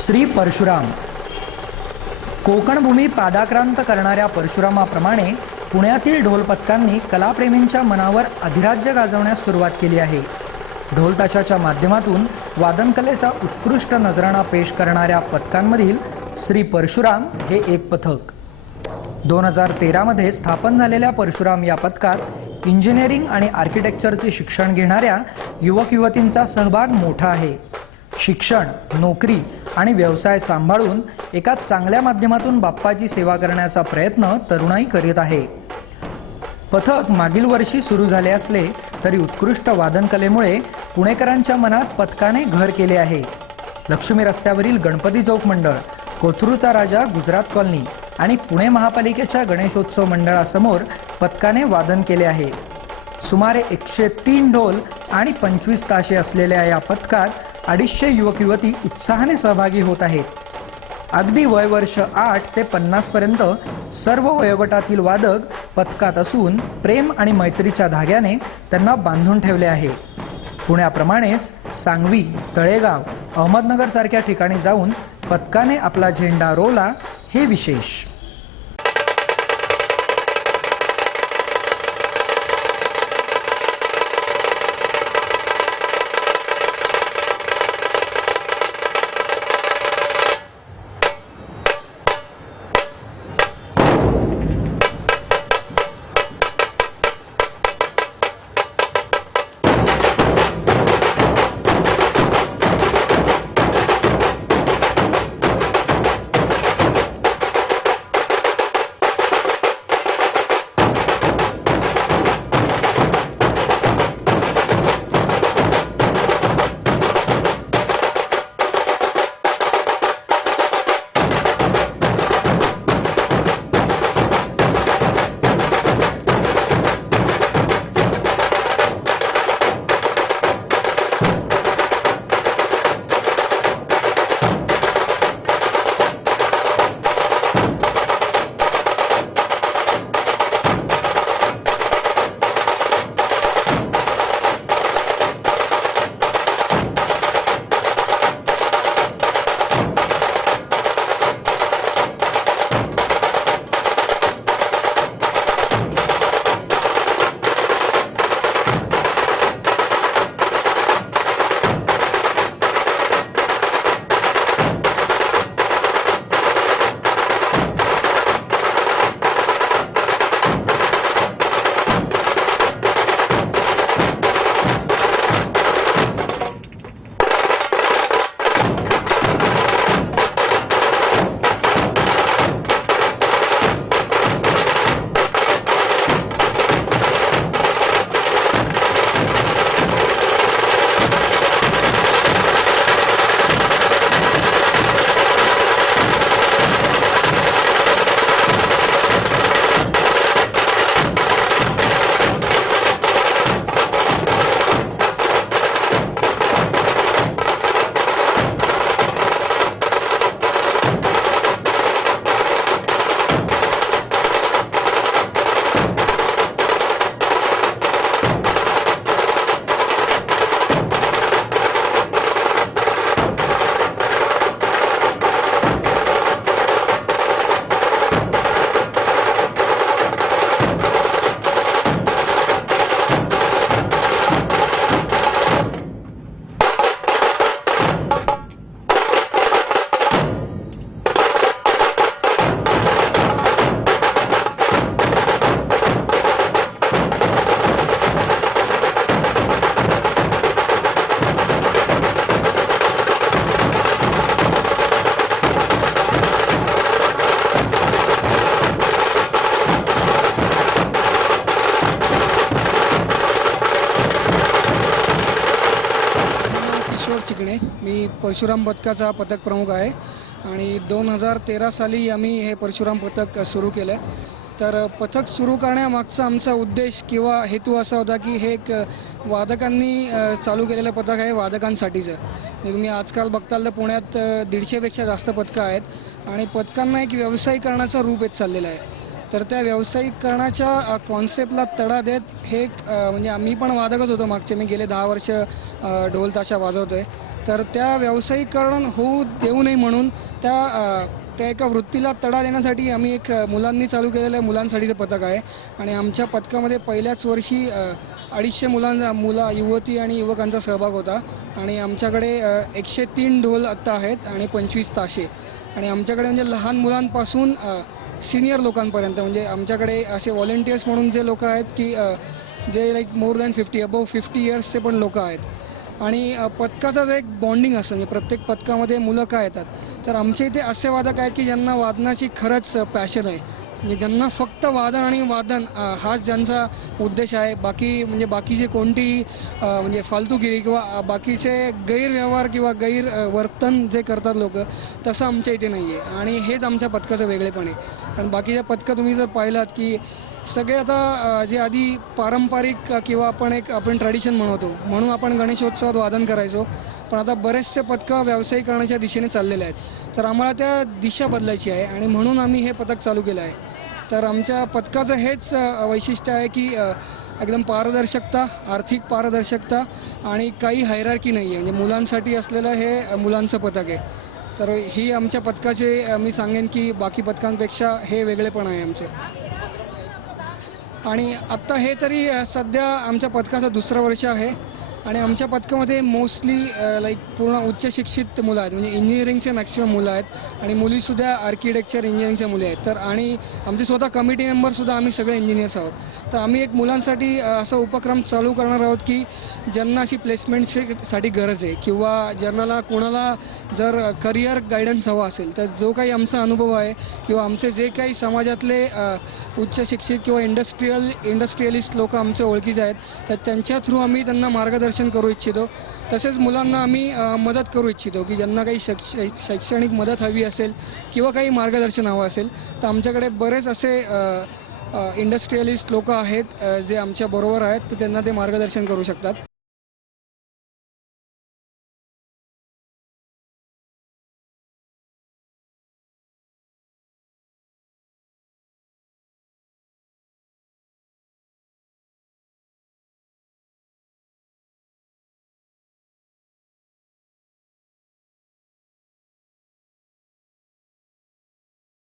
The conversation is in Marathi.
श्री परशुराम. कोकणभूमी पादाक्रांत करणाऱ्या परशुरामाप्रमाणे पुण्यातील ढोल पथकांनी कलाप्रेमींच्या मनावर अधिराज्य गाजवण्यास सुरुवात केली आहे. ढोलताशाच्या माध्यमातून वादनकलेचा उत्कृष्ट नजराणा पेश करणाऱ्या पथकांमधील श्री परशुराम हे एक पथक. दोन हजार तेरामध्ये स्थापन झालेल्या परशुराम या पथकात इंजिनिअरिंग आणि आर्किटेक्चरचे शिक्षण घेणाऱ्या युवक युवतींचा सहभाग मोठा आहे. शिक्षण नोकरी आणि व्यवसाय सांभाळून एका चांगल्या माध्यमातून बाप्पाची सेवा करण्याचा प्रयत्न तरुणाई करीत आहे. पथक मागील वर्षी सुरू झाले असले तरी उत्कृष्ट वादनकलेमुळे पुणेकरांच्या मनात पथकाने घर केले आहे. लक्ष्मी रस्त्यावरील गणपती चौक मंडळ कोथरूचा राजा गुजरात कॉलनी आणि पुणे महापालिकेच्या गणेशोत्सव मंडळासमोर पथकाने वादन केले आहे. सुमारे एकशे तीन ढोल आणि पंचवीस ताशे असलेल्या या पथकात अडीचशे युवक युवती उत्साहाने सहभागी होत आहेत. अगदी वयवर्ष आठ ते पन्नास पर्यंत सर्व वयोगटातील वादक पथकात असून प्रेम आणि मैत्रीच्या धाग्याने त्यांना बांधून ठेवले आहे. पुण्याप्रमाणेच सांगवी तळेगाव अहमदनगर सारख्या ठिकाणी जाऊन पथकाने आपला झेंडा रोवला हे विशेष. माझं चिकणे मी परशुराम पथकाचा पथक प्रमुख आहे. आणि दोन हजार तेरा साली आम्ही हे परशुराम पथक सुरू केलं आहे तर पथक सुरू करण्यामागचा आमचा उद्देश किंवा हेतू असा होता की हे एक वादकांनी चालू केलेलं पथक आहे वादकांसाठीचं. म्हणजे तुम्ही आजकाल बघताल तर पुण्यात दीडशेपेक्षा जास्त पथकं आहेत. आणि पथकांना एक व्यावसायिकरणाचं रूप येत चाललेलं आहे. तर त्या व्यावसायिकरणाच्या कॉन्सेप्टला तडा देत हे एक, म्हणजे आम्ही पण वादकच होतो मागचे. मी गेले दहा वर्ष ढोल ताशा वाजवतोय. तर त्या व्यावसायिकरण होऊ देऊ नये म्हणून त्या त्या एका वृत्तीला तडा देण्यासाठी आम्ही एक मुलांनी चालू केलेलं मुलांसाठीचं पथक आहे. आणि आमच्या पथकामध्ये पहिल्याच वर्षी अडीचशे मुलांचा मुला युवती आणि युवकांचा सहभाग होता. आणि आमच्याकडे एकशे तीन ढोल आत्ता आहेत आणि पंचवीस ताशे. आणि आमच्याकडे म्हणजे लहान मुलांपासून सिनियर लोकांपर्यंत म्हणजे आमच्याकडे असे व्हॉलेंटियर्स म्हणून जे लोक आहेत की जे like more than fifty above fifty इयर्सचे पण लोक आहेत. आणि अ, पथकाचा एक बॉन्डिंग असतं म्हणजे प्रत्येक पथकामध्ये मुलं काय येतात? तर आमच्या इथे असे वादक आहेत की ज्यांना वादनाची खरंच पॅशन आहे. म्हणजे ज्यांना फक्त वादन आणि वादन हाच ज्यांचा उद्देश आहे. बाकी म्हणजे बाकीचे कोणतीही म्हणजे फालतूगिरी किंवा बाकीचे गैरव्यवहार किंवा गैरवर्तन जे करतात लोक तसं आमच्या इथे नाही आहे आणि हेच आमच्या पथकाचं वेगळेपण आहे. कारण बाकीच्या पथकं तुम्ही जर पाहिलात की सगळे आता जे आधी पारंपरिक किंवा आपण एक आपण ट्रॅडिशन म्हणतो म्हणून आपण गणेशोत्सवात वादन करायचो पण आता बरेचसे पथकं व्यावसायिक करण्याच्या दिशेने चाललेले आहेत. तर आम्हाला त्या दिशा बदलायची आहे आणि म्हणून आम्ही हे पथक चालू केलं आहे. तर आमच्या पथकाचं हेच वैशिष्ट्य आहे की एकदम पारदर्शकता आर्थिक पारदर्शकता आणि काही हायरार्की नाही आहे म्हणजे मुलांसाठी असलेलं हे मुलांचं पथक आहे. तर ही आमच्या पथकाचे मी सांगेन की बाकी पथकांपेक्षा हे वेगळेपण आहे आमचे. आणि आत्ता हे तरी सध्या आमच्या पथकाचं दुसरं वर्ष आहे. आणि आमच्या पथकामध्ये मोस्टली लाईक पूर्ण उच्च शिक्षित मुलं आहेत. म्हणजे इंजिनिअरिंगचे मॅक्सिमम मुलं आहेत आणि मुलीसुद्धा आर्किटेक्चर इंजिनिअरिंगच्या मुली आहेत. तर आणि आमचे स्वतः कमिटी मेंबरसुद्धा आम्ही सगळे इंजिनियर्स आहोत. तर आम्ही एक मुलांसाठी असा उपक्रम चालू करणार आहोत की ज्यांना अशी प्लेसमेंटसाठी गरज आहे किंवा ज्यांना कोणाला जर करिअर गायडन्स हवा असेल तर जो काही आमचा अनुभव आहे किंवा आमचे जे काही समाजातले उच्च शिक्षित किंवा इंडस्ट्रीयल इंडस्ट्रियलिस्ट लोक आमचे ओळखीचे आहेत तर त्यांच्या थ्रू आम्ही त्यांना मार्गदर्शन करू इच्छितो. तसेच मुलांना आम्ही मदत करू इच्छितो की ज्यांना काही शैक्ष शैक्षणिक मदत हवी असेल किंवा काही मार्गदर्शन हवं असेल तर आमच्याकडे बरेच असे इंडस्ट्रियलिस्ट लोक आहेत जे आमच्या बरोबर आहेत तर त्यांना ते मार्गदर्शन करू शकतात.